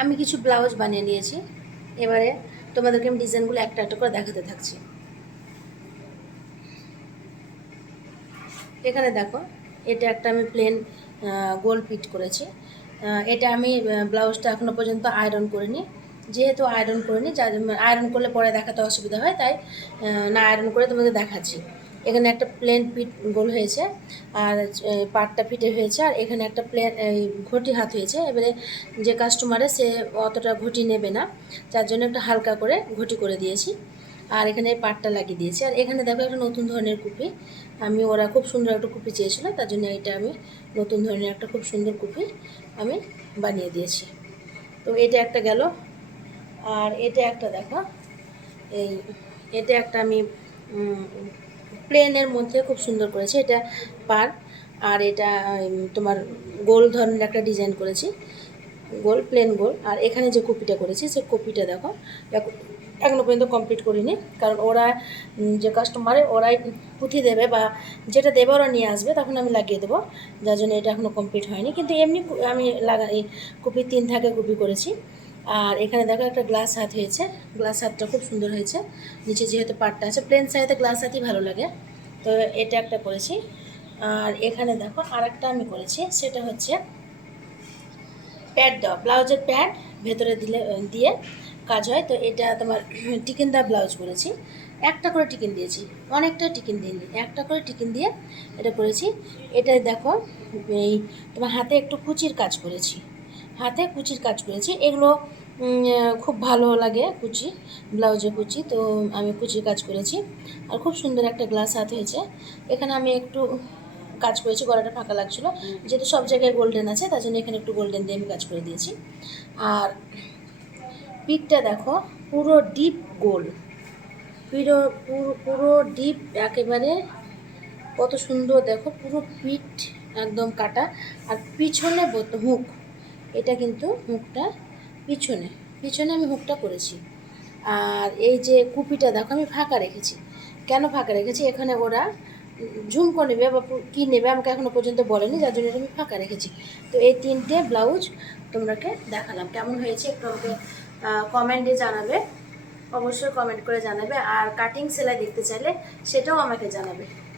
আমি কিছু ব্লাউজ বানিয়ে নিয়েছি। এবারে তোমাদেরকে আমি ডিজাইনগুলো একটা একটা করে দেখাতে থাকছি। এখানে দেখো, এটা একটা আমি প্লেন গোল পিট করেছি। এটা আমি ব্লাউজটা এখনও পর্যন্ত আয়রন করিনি, যেহেতু আয়রন করিনি, আয়রন করলে পরে দেখাতে অসুবিধা হয়, তাই না আয়রন করে তোমাদের দেখাচ্ছি। এখানে একটা প্লেন পিট গোল হয়েছে, আর পাটটা পিটে হয়েছে, আর এখানে একটা প্লেন ঘটি হাত হয়েছে। এবারে যে কাস্টমারে সে অতটা ঘটি নেবে না, যার জন্য একটা হালকা করে ঘটি করে দিয়েছি। আর এখানে পাটটা লাগিয়ে দিয়েছি। আর এখানে দেখো একটা নতুন ধরনের কুপি, ওরা খুব সুন্দর একটা কুপি চেয়েছিল, তার জন্য এটা আমি নতুন ধরনের একটা খুব সুন্দর কুপি আমি বানিয়ে দিয়েছি। তো এটা একটা গেল। আর এটা একটা দেখো, এই এটা একটা আমি প্লেনের মধ্যে খুব সুন্দর করেছি, এটা পার। আর এটা তোমার গোল ধরনের একটা ডিজাইন করেছি, গোল, প্লেন গোল। আর এখানে যে কপিটা করেছি, সে কপিটা দেখো এখনও পর্যন্ত কমপ্লিট করিনি, কারণ ওরা যে কাস্টমারে ওরাই পুঁথি দেবে বা যেটা দেবে ওরা নিয়ে আসবে, তখন আমি লাগিয়ে দেবো, যার জন্য এটা এখনও কমপ্লিট হয়নি। কিন্তু এমনি আমি এই কপির 3 থাকে কপি করেছি। আর এখানে দেখো একটা গ্লাস হাত হয়েছে, গ্লাস হাতটা খুব সুন্দর হয়েছে। নিচে যেহেতু পাটটা আছে, প্লেন সাইডে গ্লাস হাতই ভালো লাগে, তো এটা একটা করেছি। আর এখানে দেখো আর একটা আমি করেছি, সেটা হচ্ছে প্যাড দেওয়া, ব্লাউজের প্যাড ভেতরে দিয়ে কাজ হয়। তো এটা তোমার টিকিন দেওয়া ব্লাউজ করেছি, একটা করে টিকিন দিয়েছি, অনেকটা টিকিন দিইনি, একটা করে টিকিন দিয়ে এটা করেছি। এটা দেখো, এই তোমার হাতে একটু কুচির কাজ করেছি, হাতে কুচির কাজ করেছি। এগুলো খুব ভালো লাগে কুচি, ব্লাউজে কুচি, তো আমি কুচির কাজ করেছি। আর খুব সুন্দর একটা গ্লাস হাত হয়েছে। এখানে আমি একটু কাজ করেছি, গলাটা ফাঁকা লাগছিলো, যেহেতু সব জায়গায় গোল্ডেন আছে, তার জন্য এখানে একটু গোল্ডেন দিয়ে আমি কাজ করে দিয়েছি। আর পিঠটা দেখো পুরো ডিপ গোল, পুরো পুরো পুরো ডিপ একেবারে, কত সুন্দর দেখো, পুরো পিঠ একদম কাটা। আর পিছনে হুক, এটা কিন্তু হুকটা পিছনে, পিছনে আমি হুকটা করেছি। আর এই যে কুপিটা দেখো আমি ফাঁকা রেখেছি, কেন ফাঁকা রেখেছি, এখানে ওরা ঝুমকো নেবে বা কী নেবে আমাকে এখনও পর্যন্ত বলেনি, যার জন্য আমি ফাঁকা রেখেছি। তো এই 3টে ব্লাউজ তোমরাকে দেখালাম, কেমন হয়েছে একটু আমাকে কমেন্টে জানাবে, অবশ্যই কমেন্ট করে জানাবে। আর কাটিং সেলাই দেখতে চাইলে সেটাও আমাকে জানাবে।